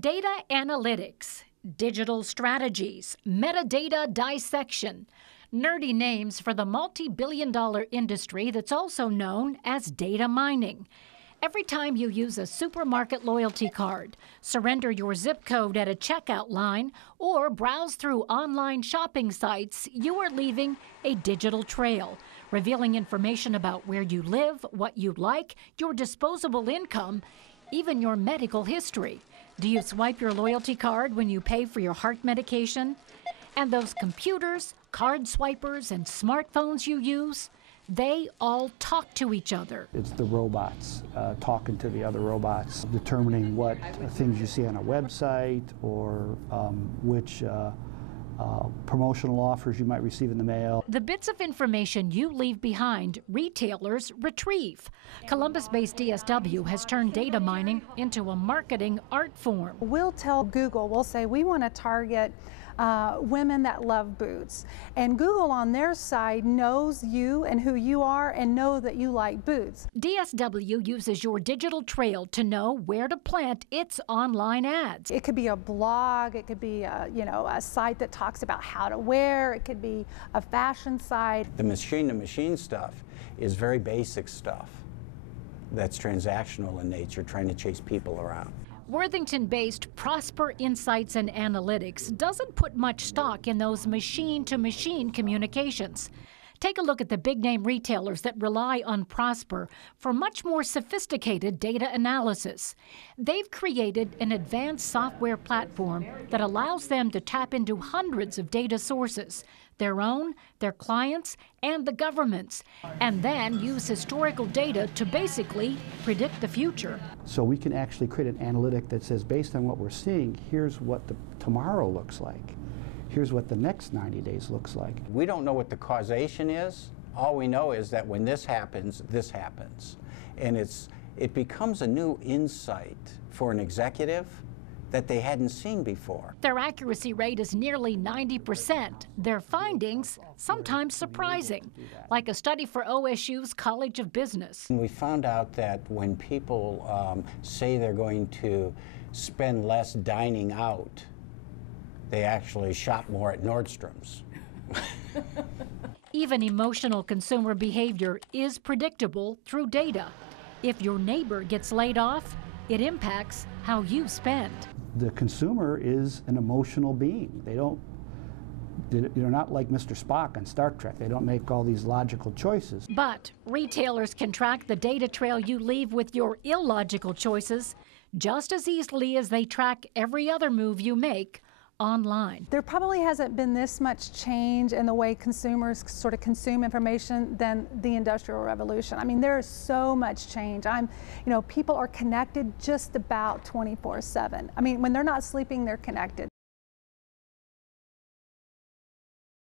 Data analytics, digital strategies, metadata dissection. Nerdy names for the multi-billion-dollar industry that's also known as data mining. Every time you use a supermarket loyalty card, surrender your zip code at a checkout line, or browse through online shopping sites, you are leaving a digital trail, revealing information about where you live, what you like, your disposable income, even your medical history. Do you swipe your loyalty card when you pay for your heart medication? And those computers, card swipers, and smartphones you use, they all talk to each other. It's the robots talking to the other robots, determining what things you see on a website or which promotional offers you might receive in the mail. The bits of information you leave behind, retailers retrieve. Columbus-based DSW has turned data mining into a marketing art form. We'll tell Google, we'll say we want to target women that love boots. And Google on their side knows you and who you are and know that you like boots. DSW uses your digital trail to know where to plant its online ads. It could be a blog, it could be a site that talks about how to wear, it could be a fashion site. The machine-to-machine stuff is very basic stuff that's transactional in nature, trying to chase people around. Worthington-based Prosper Insights and Analytics doesn't put much stock in those machine-to-machine communications. Take a look at the big-name retailers that rely on Prosper for much more sophisticated data analysis. They've created an advanced software platform that allows them to tap into hundreds of data sources, their own, their clients, and the government's, and then use historical data to basically predict the future. So we can actually create an analytic that says, based on what we're seeing, here's what the tomorrow looks like. Here's what the next 90 days looks like. We don't know what the causation is. All we know is that when this happens, this happens. And it becomes a new insight for an executive that they hadn't seen before. Their accuracy rate is nearly 90%. Their findings, sometimes surprising, like a study for OSU's College of Business. We found out that when people say they're going to spend less dining out, they actually shop more at Nordstrom's. Even emotional consumer behavior is predictable through data. If your neighbor gets laid off, it impacts how you spend. The consumer is an emotional being. They're not like Mr. Spock on Star Trek. They don't make all these logical choices. But retailers can track the data trail you leave with your illogical choices just as easily as they track every other move you make online. There probably hasn't been this much change in the way consumers sort of consume information than the Industrial Revolution. I mean, there is so much change. People are connected just about 24/7. I mean, when they're not sleeping, they're connected.